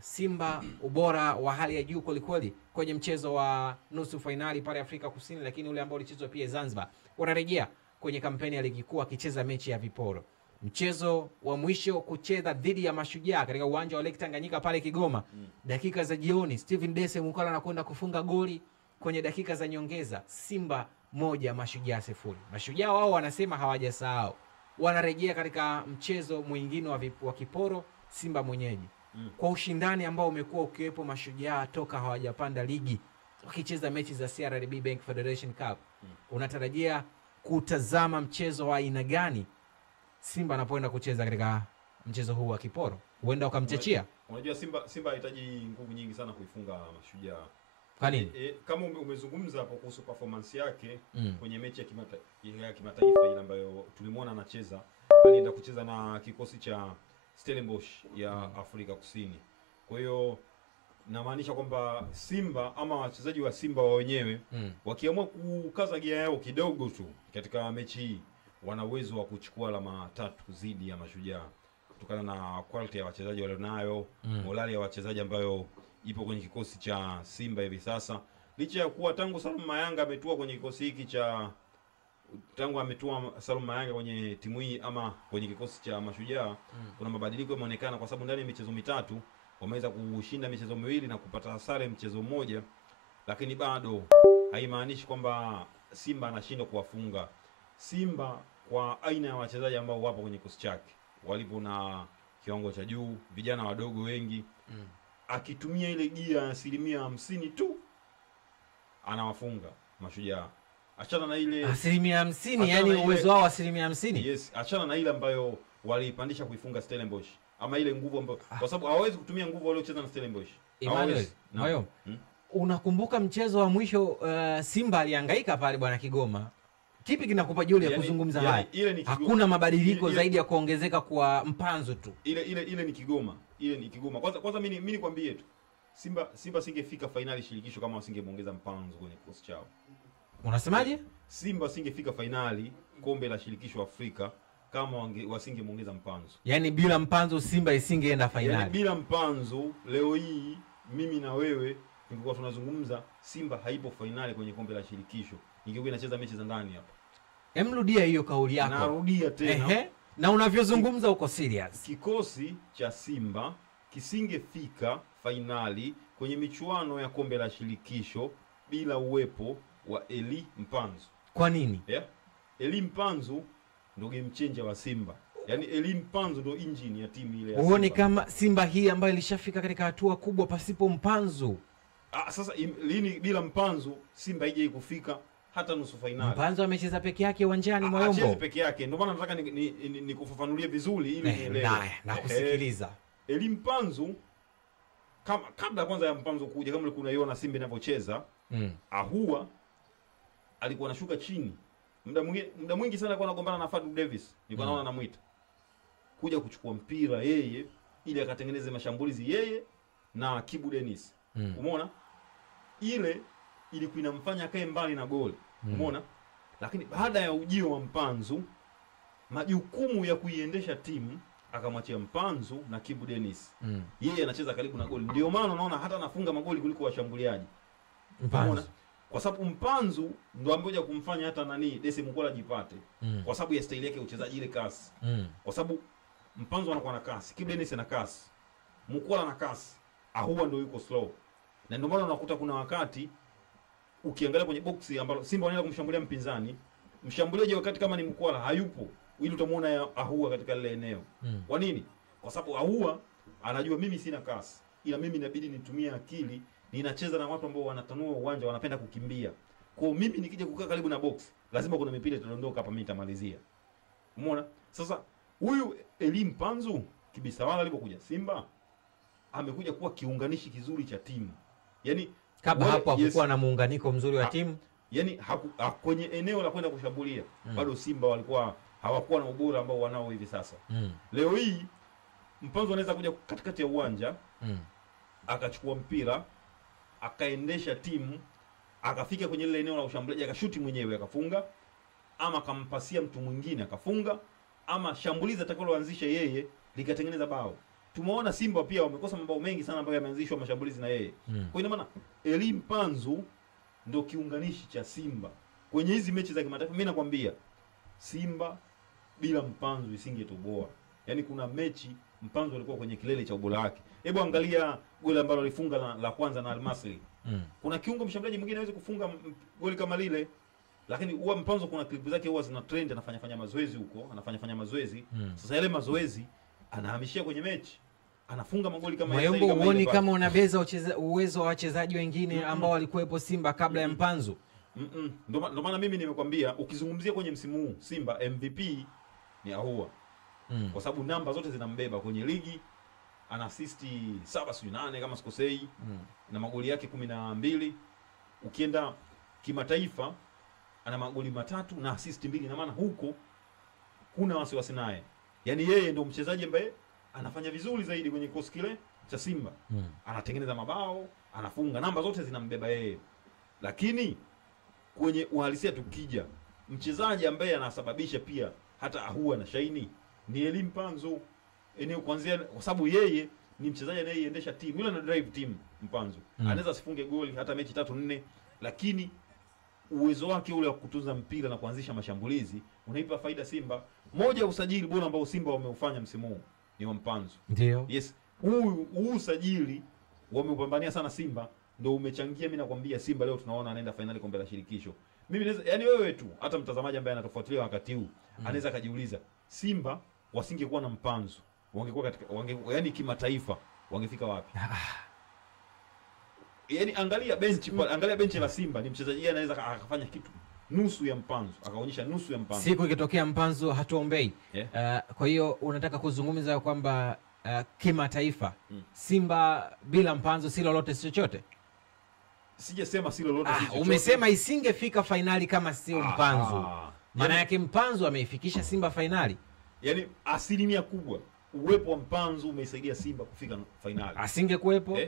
Simba ubora wa hali ya juu kwelikweli kwenye mchezo wa nusu finali pale Afrika Kusini, lakini ule ambao ulichezwa pia Zanzibar. Wanarejea kwenye kampeni ya ligi kuu akicheza mechi ya viporo. Mchezo wa mwisho kucheza dhidi ya Mashujaa katika uwanja wa Lake Tanganyika pale Kigoma. Dakika za jioni Steven Dese Mukala anakwenda kufunga goli kwenye dakika za nyongeza. Simba 1 Mashujaa 0. Mashujaa wao wanasema hawajasahau. Wanarejea katika mchezo mwingine wa kiporo, Simba mwenyeji. Kwa ushindani ambao umekuwa ukiwepo Mashujaa toka hawajapanda ligi wakicheza mechi za CRDB Bank Federation Cup. Unatarajia kutazama mchezo wa aina gani Simba anapoenda kucheza katika mchezo huu wa kiporo? Huenda ukamchechia. Unajua Simba hahitaji nguvu nyingi sana kuifunga Mashujaa. Kwa nini? Kama umezungumza hapo kuhusu performance yake kwenye mechi ya kimataifa ile ambayo tulimwona anacheza, alienda kucheza na kikosi cha Stellenbosch ya Afrika Kusini. Kwa hiyo namaanisha kwamba Simba ama wachezaji wa Simba wa wenyewe wakiamua kukaza gia yao kidogo tu katika mechi hii, wana uwezo wa kuchukua alama 3 dhidi ya Mashujaa kutokana na quality ya wachezaji walionayo, morali ya wachezaji ambayo ipo kwenye kikosi cha Simba hivi sasa. Licha ya kuwa tangu Salum Mayanga ametua kwenye kikosi hiki Salum Mayanga kwenye timu hii ama kwenye kikosi cha Mashujaa, kuna mabadiliko yameonekana, kwa sababu ndani ya michezo mitatu wameweza kushinda michezo miwili na kupata sare mchezo mmoja, lakini bado haimaanishi kwamba Simba anashindwa kuwafunga. Simba kwa aina ya wachezaji ambao wapo kwenye kikosi chake, walipo na kiwango cha juu, vijana wadogo wengi, akitumia ile gia ya 50% tu anawafunga Mashujaa. Achana na ile 50%, yani uwezo wao 50%. Yes, achana na ile ambayo waliipandisha kuifunga Stellenbosch, ama ile nguvu ambayo kwa sababu hawezi kutumia nguvu waliocheza na Stellenbosch. Emmanuel, moyo. Unakumbuka mchezo wa mwisho Simba alihangaika pale bwana Kigoma. Kipi kinakupa juli ya kuzungumza haya? Hakuna mabadiliko zaidi ya kuongezeka kwa mpanzo tu. Ile ni Kigoma. Ile ni Kigoma. Kwanza mimi nikwambie tu. Simba singefika finali shirikisho kama wasingemuongeza mpanzo kwenye kikosi chao. Unasemaje? Simba singefika finali kombe la shirikisho Afrika kama wasingemuongeza mpanzo. Yaani bila mpanzo Simba isingeenda finali. Yaani bila mpanzo leo hii mimi na wewe tungekuwa tunazungumza Simba haipo finali kwenye kombe la shirikisho. Ingekuwa inacheza mechi za ndani hapa. Emrudia hiyo kauli yako. Narudia tena. Na unavyozungumza uko serious. Kikosi cha Simba kisingefika finali kwenye michuano ya kombe la shirikisho bila uwepo wa Eli Mpanzu. Kwa nini? Eli Mpanzu ndo game changer wa Simba. Yaani Eli Mpanzu ndo engine ya timu ile ya Simba. Uone kama Simba hii ambayo ilishafika katika hatua kubwa pasipo Mpanzu. Sasa lini bila Mpanzu Simba haijai kufika hata nusu finali. Mpanzu amecheza peke yake uwanjani Moyombo. Acheze peke yake. Ndio maana nataka nikufafanulie vizuri ili nielewe. Na kusikiliza. Eli Mpanzu kabla kwanza ya Mpanzu kuja, kama ulikuwa unaiona Simba inavyocheza, Ahua alikuwa anashuka chini. Muda mwingi sana alikuwa anagombana na Fadlu Davis. Nilikuwa naona anamuita kuja kuchukua mpira yeye ili akatengeneze mashambulizi yeye na Kibu Dennis. Umeona? Ile ilikuwa inamfanya kae mbali na goli. Umeona? Lakini baada ya ujio wa Mpanzu, majukumu ya kuiendesha timu akamwachia Mpanzu na Kibu Dennis. Yeye anacheza karibu na goli. Ndio maana unaona hata anafunga magoli kuliko washambuliaji. Umeona? Kwa sababu Mpanzu ndo ambaye kumfanya hata Dese Mukala jipate. Kwa sababu ya staili yake ya uchezaji, ile kasi. Kwa sababu Mpanzu anakuwa na kasi, Kibu Dennis ana kasi, Mukala na kasi, Ahua ndo yuko slow. Na ndio maana unakuta kuna wakati ukiangalia kwenye boxi ambalo Simba wanaenda kumshambulia mpinzani, mshambuliaji wakati kama ni Mukala hayupo, ili utamuona Ahua katika lile eneo. Kwa nini? Kwa sababu Ahua anajua mimi sina kasi, ila mimi inabidi nitumie akili, ninacheza na watu ambao wanatanua uwanja, wanapenda kukimbia. Kwa hiyo mimi nikija kukaa karibu na box, lazima kuna mipira itadondoka hapa, mimi nitamalizia. Umeona? Sasa huyu Eli Mpanzu Kibisawala alipokuja Simba amekuja kuwa kiunganishi kizuri cha timu. Yaani kabla hapo hakukuwa na muunganiko mzuri wa timu. Yaani kwenye eneo la kwenda kushambulia bado Simba walikuwa hawakuwa na ubora ambao wanao hivi sasa. Leo hii Mpanzu anaweza kuja katikati ya uwanja akachukua mpira, akaendesha timu, akafika kwenye ile eneo la ushambuliaji, akashuti mwenyewe akafunga, ama akampasia mtu mwingine akafunga, ama shambulizi atakaloanzisha yeye likatengeneza bao. tumeona Simba pia wamekosa mabao mengi sana ambayo yameanzishwa mashambulizi na yeye. Kwa ina maana Elie Mpanzu ndio kiunganishi cha Simba kwenye hizi mechi za kimataifa. Mimi nakwambia Simba bila Mpanzu isingetoboa. Yaani kuna mechi Mpanzu alikuwa kwenye kilele cha ubora wake. Hebu angalia goli ambalo alifunga la kwanza na Al Masry. Kuna kiungo mshambuliaji mwingine hawezi kufunga goli kama lile. Lakini huwa Mpanzu kuna clip zake huwa zina trend, anafanya mazoezi huko, anafanya mazoezi. Sasa yale mazoezi anahamishia kwenye mechi. Anafunga magoli kama yale. Mayombo, uone kama unabeza uwezo wa wachezaji wengine ambao walikuwepo Simba kabla ya Mpanzu. Ndio maana mimi nimekwambia ukizungumzia kwenye msimu huu Simba MVP ni Ahoua. Kwa sababu namba zote zinambeba kwenye ligi. Ana assist 7-8 kama sikosei. Na magoli yake 12. Ukienda kimataifa ana magoli 3 na assist 2. Na maana huko kuna wasiwasi naye. Yaani yeye ndio mchezaji ambaye anafanya vizuri zaidi kwenye kikosi kile cha Simba. Anatengeneza mabao, anafunga, namba zote zinambeba yeye. Lakini kwenye uhalisia tukija, mchezaji ambaye anasababisha pia hata Ahoua na shaini ni Elie Mpanzu. Eneo kuanzia, kwa sababu yeye ni mchezaji anayeiendesha timu, yule ana drive team. Mpanzu anaweza asifunge goli hata mechi 3-4, lakini uwezo wake ule wa kutunza mpira na kuanzisha mashambulizi unaipa faida Simba. Moja ya usajili bora ambao Simba wameufanya msimu huu ni wa Mpanzu. Ndio. Yes. Huu usajili wameupambania sana Simba, ndio umechangia mimi nakwambia Simba leo tunaona anaenda finali kombe la shirikisho. Mimi naweza, yani wewe tu hata mtazamaji ambaye anatofuatilia wakati huu anaweza kujiuliza Simba wasingekuwa na Mpanzu wangekuwa katika yani kimataifa wangefika wapi? Yani angalia benchi la Simba, ni mchezaji yeye anaweza akafanya kitu nusu ya Mpanzu, akaonyesha nusu ya Mpanzu. Siku ikitokea Mpanzu hatuombei. Kwa hiyo unataka kuzungumza kwamba kimataifa Simba bila Mpanzu si lolote si chochote? Sijasema si lolote si chochote. Umesema isingefika finali kama sio Mpanzu. Maana yake Mpanzu ameifikisha Simba finali. Yaani asilimia kubwa uwepo wa Mpanzu umeisaidia Simba kufika finali. Asingekuepo?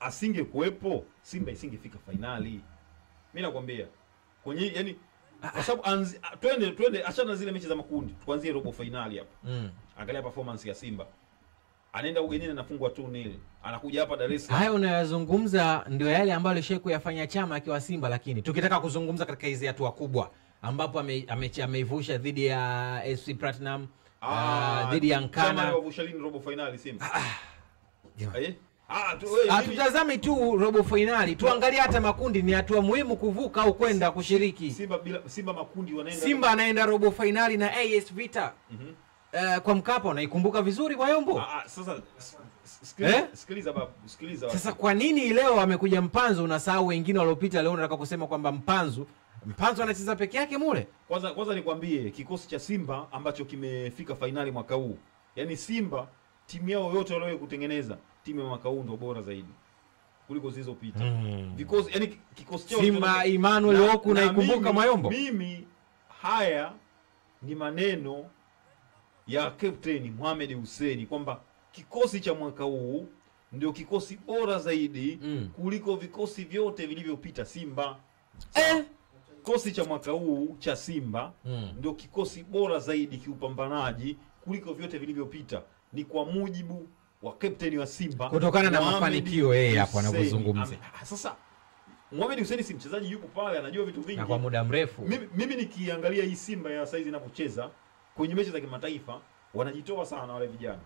Asingekuepo Simba isingefika finali. Mimi nakwambia kwenye yani kwa sababu twende achana zile mechi za makundi, tuanzie robo finali hapa. Angalia performance ya Simba. Anaenda ugenini anafungwa 2-0. Anakuja hapa Dar es Salaam. Haya unayozungumza ndio yale ambayo alishaye kuyafanya Chama akiwa Simba, lakini tukitaka kuzungumza katika hizi hatua kubwa ambapo ameivusha dhidi ya SC Platinum, dhidi ya Nkana. Chama alivusha lini robo finali Simba? Tutazame tu robo finali, tuangalie hata makundi, ni hatua muhimu kuvuka au kwenda kushiriki. Simba makundi wanaenda. Simba anaenda robo finali na AS Vita. Kwa Mkapa, unaikumbuka vizuri Mayombo? Sasa sikiliza babu, sikiliza. Sasa kwa nini leo amekuja Mpanzu unasahau wengine waliopita? Leo nataka kusema kwamba Mpanzu anacheza peke yake mule. Kwanza nikwambie kikosi cha Simba ambacho kimefika finali mwaka huu. Yaani Simba timu yao yote waliowahi kutengeneza, timu ya mwaka huu ndio bora zaidi kuliko zilizopita. Because yani kikosi chao Simba Emmanuel Oku naikumbuka Mayombo. Mimi haya ni maneno ya Captain Mohamed Hussein kwamba kikosi cha mwaka huu ndio kikosi bora zaidi kuliko vikosi vyote vilivyopita Simba. Kikosi cha mwaka huu cha Simba ndio kikosi bora zaidi kiupambanaji kuliko vyote vilivyopita, ni kwa mujibu wa captain wa Simba kutokana na mafanikio yeye hapo anavyozungumza. Sasa Mohamed Hussein si mchezaji yupo pale, anajua vitu vingi na kwa muda mrefu. Mimi nikiangalia hii Simba ya saizi inapocheza kwenye mechi za kimataifa wanajitoa sana wale vijana.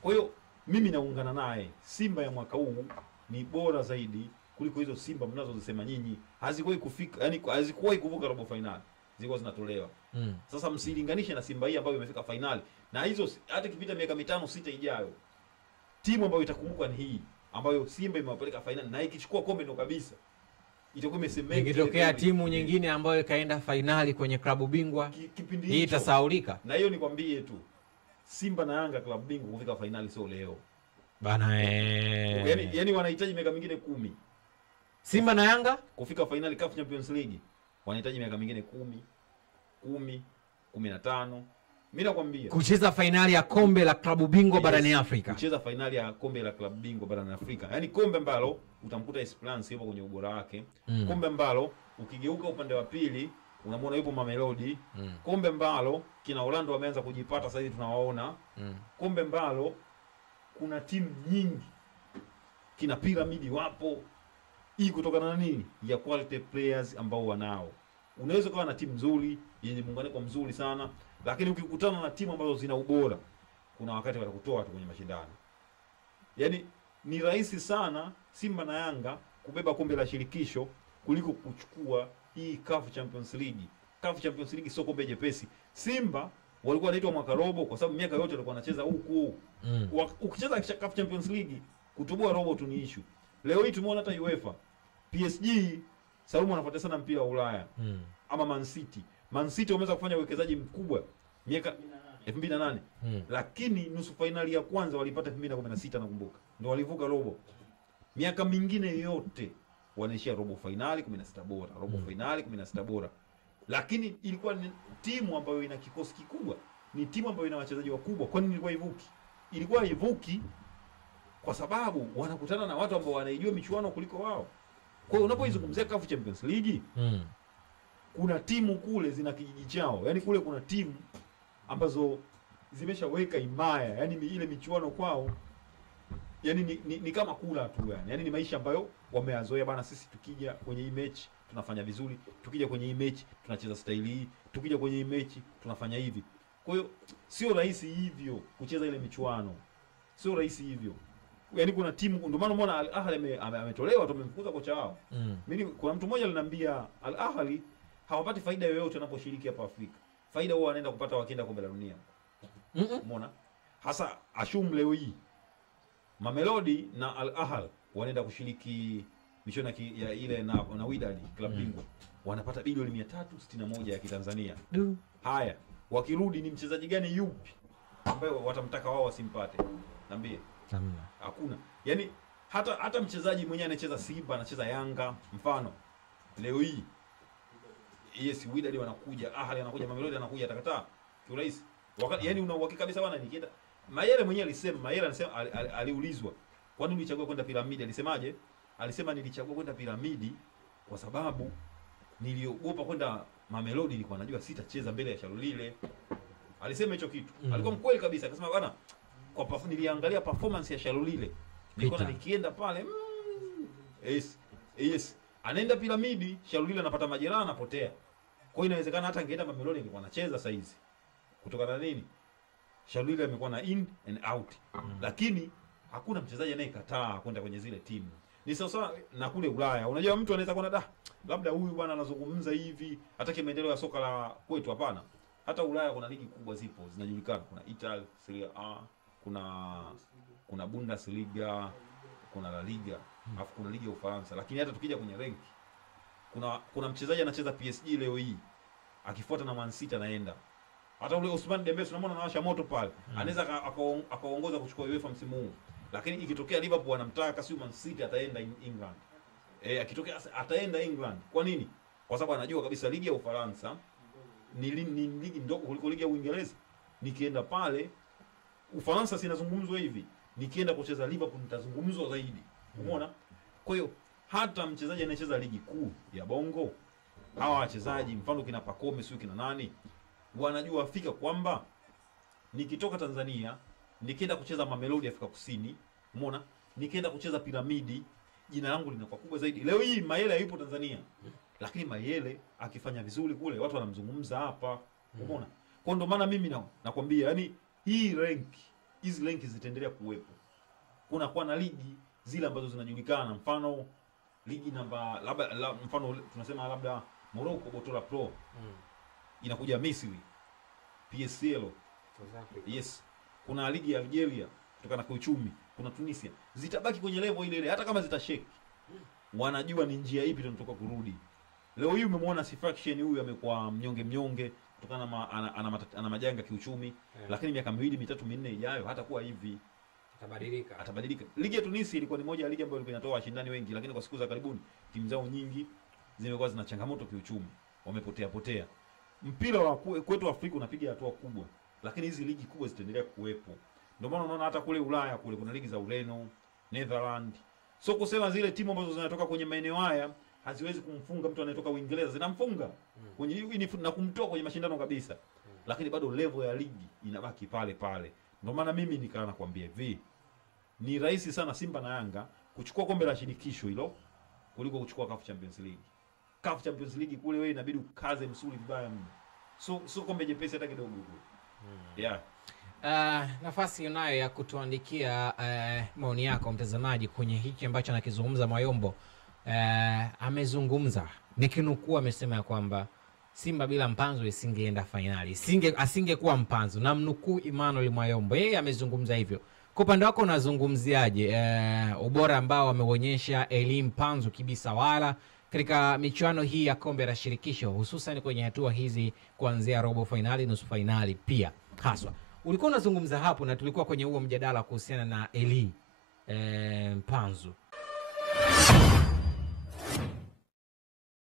Kwa hiyo mimi naungana naye, Simba ya mwaka huu ni bora zaidi kuliko hizo Simba mnazozisema nyinyi. Hazikuwahi kufika, yani hazikuwahi kuvuka robo finali, zilikuwa zinatolewa. Sasa msilinganishe na Simba hii ambayo imefika finali, na hizo hata kipita miaka 5-6 ijayo timu ambayo itakumbuka ni hii ambayo Simba imewapeleka finali, na ikichukua kombe ndo kabisa itakuwa imesemeka. Ikitokea timu nyingine ambayo ikaenda finali kwenye klabu bingwa, hii itasahaulika. Na hiyo nikwambie tu, Simba na Yanga klabu bingwa kufika finali sio leo bana. Yani wanahitaji miaka mingine 10. Simba na Yanga kufika finali CAF Champions League wanahitaji miaka mingine 10, 15. Mimi nakwambia kucheza finali ya kombe la klabu bingwa barani Afrika. Kucheza finali ya kombe la klabu bingwa barani Afrika. Yaani kombe ambalo utamkuta Esperance yupo kwenye ubora wake. Kombe ambalo ukigeuka upande wa pili unamwona yupo Mamelodi. Kombe ambalo kina Orlando wameanza kujipata sasa hivi tunawaona. Kombe ambalo kuna timu nyingi, kina Pyramid wapo. Hii kutokana na nini? Ya quality players ambao wanao. Unaweza kuwa na timu nzuri yenye muunganiko mzuri sana, lakini ukikutana na timu ambazo zina ubora, kuna wakati watakutoa tu kwenye mashindano. Yaani ni rahisi sana Simba na Yanga kubeba kombe la shirikisho kuliko kuchukua hii CAF Champions League. CAF Champions League sio kombe jepesi. Simba walikuwa wanaitwa mwaka robo kwa sababu miaka yote walikuwa wanacheza huku. Ukicheza CAF Champions League kutoboa robo tu ni issue. Leo hii tumeona hata UEFA, PSG, Salumu anafuata sana mpira wa Ulaya. Ama Man City. Man City wameweza kufanya uwekezaji mkubwa miaka 2008. Lakini nusu finali ya kwanza walipata 2016 nakumbuka. Ndio walivuka robo. Miaka mingine yote wanaishia robo finali 16 bora, robo finali 16 bora. Lakini ilikuwa ni timu ambayo ina kikosi kikubwa, ni timu ambayo ina wachezaji wakubwa. Kwa nini ilikuwa ivuki? Ilikuwa ivuki kwa sababu wanakutana na watu ambao wanaijua michuano kuliko wao. Kwa hiyo unapoizungumzia CAF Champions League, kuna timu kule zina kijiji chao. Yaani kule kuna timu ambazo zimeshaweka imaya, yaani ile michuano kwao yaani ni kama kula tu yani. Yaani ni maisha ambayo wameyazoea bana, sisi tukija kwenye hii mechi tunafanya vizuri, tukija kwenye hii mechi tunacheza style hii, tukija kwenye hii mechi tunafanya hivi. Kwa hiyo sio rahisi hivyo kucheza ile michuano. Sio rahisi hivyo. Yaani kuna timu, ndio maana umeona Al Ahly ametolewa, tumemfukuza kocha wao. Mimi kuna mtu mmoja aliniambia Al Ahly hawapati faida yoyote wanaposhiriki hapa Afrika. Faida huwa wanaenda kupata wakienda kombe la dunia. Umeona? Hasa ashum leo hii Mamelodi na Al Ahly wanaenda kushiriki michuano ya ile na Wydad klabu bingwa. Wanapata bilioni 361 ya Kitanzania. Haya, wakirudi ni mchezaji gani yupi ambaye watamtaka wao wasimpate? Niambie. Hakuna. Yaani hata mchezaji mwenyewe anacheza Simba, anacheza Yanga, mfano leo hii yes Wydad wanakuja, Ahly anakuja, Mamelodi anakuja, atakataa kiurahisi. Yaani una uhakika kabisa bwana nikienda. Mayele mwenyewe alisema aliulizwa, "Kwa nini ulichagua kwenda Pyramid?" Alisemaje? Alisema nilichagua kwenda Pyramid kwa sababu niliogopa kwenda Mamelodi, nilikuwa najua sitacheza mbele ya Shalulile. Alisema hicho kitu. Alikuwa mkweli kabisa, akasema bwana niliangalia performance ya Shalulile. Nilikuwa nikienda pale yes. Anaenda Pyramid, Shalulile anapata majeraha, anapotea. Kwa hiyo inawezekana hata angeenda Mamelodi angekuwa anacheza saa hizi. Kutokana na nini? Shalulile amekuwa na in and out. Lakini hakuna mchezaji anayekataa kwenda kwenye zile timu. Ni sawa na kule Ulaya. Unajua mtu anaweza kuona labda huyu bwana anazungumza hivi, hataki maendeleo ya soka la kwetu. Hapana. Hata Ulaya kuna ligi kubwa zipo, zinajulikana. Kuna Italy, Serie A, kuna Bundesliga, kuna La Liga, alafu kuna ligi ya Ufaransa. Lakini hata tukija kwenye rank, kuna mchezaji anacheza PSG leo hii, akifuata na Man City anaenda. Hata ule Ousmane Dembele tunamwona anawasha moto pale. Anaweza akaongoza kuchukua UEFA msimu huu. Lakini ikitokea Liverpool anamtaka, sio Man City, ataenda England. Akitokea ataenda England. Kwa nini? Kwa sababu anajua kabisa ligi ya Ufaransa ni ligi ndogo kuliko ligi ya Uingereza. Nikienda pale Ufaransa sinazungumzwa hivi, nikienda kucheza Liverpool nitazungumzwa zaidi. Umeona? Kwa hiyo hata mchezaji anayecheza ligi kuu ya Bongo, hawa wachezaji mfano kina Pacome, sio kina nani, wanajua fika kwamba nikitoka Tanzania nikienda kucheza Mamelodi Afrika Kusini, umeona, nikienda kucheza Pyramid, jina langu linakuwa kubwa zaidi. Leo hii Mayele hayupo Tanzania, lakini Mayele akifanya vizuri kule watu wanamzungumza hapa, umeona. Kwa ndo maana mimi nakwambia, yani hii hizi rank zitaendelea kuwepo. Kuna kwa na ligi zile ambazo zinajulikana, mfano ligi namba mfano tunasema labda Morocco Botola Pro. Inakuja Misri PSL. Yes. Kuna ligi ya Algeria kutokana na uchumi, kuna Tunisia. Zitabaki kwenye level ile ile hata kama zitashake. Wanajua ni njia ipi tunatoka kurudi. Leo hii umemwona Sifaction huyu amekuwa mnyonge kutokana na ana majanga kiuchumi, lakini miaka 2, 3, 4 ijayo hatakuwa hivi. Atabadilika. Ligi ya Tunisia ilikuwa ni moja ya ligi ambayo ilikuwa inatoa washindani wengi, lakini kwa siku za karibuni timu zao nyingi zimekuwa zina changamoto kiuchumi. Wamepotea. Mpira wa kwetu Afrika unapiga hatua kubwa, lakini hizi ligi kubwa zitaendelea kuwepo. Ndio maana unaona hata kule Ulaya kule kuna ligi za Ureno, Netherlands. So kusema zile timu ambazo zinatoka kwenye maeneo haya haziwezi kumfunga mtu anayetoka Uingereza, zinamfunga kwenye hii na kumtoa kwenye mashindano kabisa. Lakini bado level ya ligi inabaki pale pale. Ndio maana mimi nikaana nakwambia hivi, ni rahisi sana Simba na Yanga kuchukua kombe la shirikisho hilo kuliko kuchukua CAF Champions League. CAF Champions League kule wewe inabidi ukaze msuli vibaya mno. So kombe jepesi hata kidogo kule. Yeah. Nafasi unayo ya kutuandikia maoni yako mtazamaji kwenye hiki ambacho anakizungumza Mayombo. Amezungumza nikinukuu, amesema ya kwamba Simba bila Mpanzu isingeenda finali, asingekuwa Mpanzu, na mnukuu Emmanuel Mayombo, yeye amezungumza hivyo. Kwa upande wako unazungumziaje ubora ambao ameonyesha Elie Mpanzu Kibisawala katika michuano hii ya kombe la shirikisho, hususan kwenye hatua hizi kuanzia robo finali, nusu finali pia haswa? Ulikuwa unazungumza hapo na tulikuwa kwenye huo mjadala kuhusiana na Elie Mpanzu.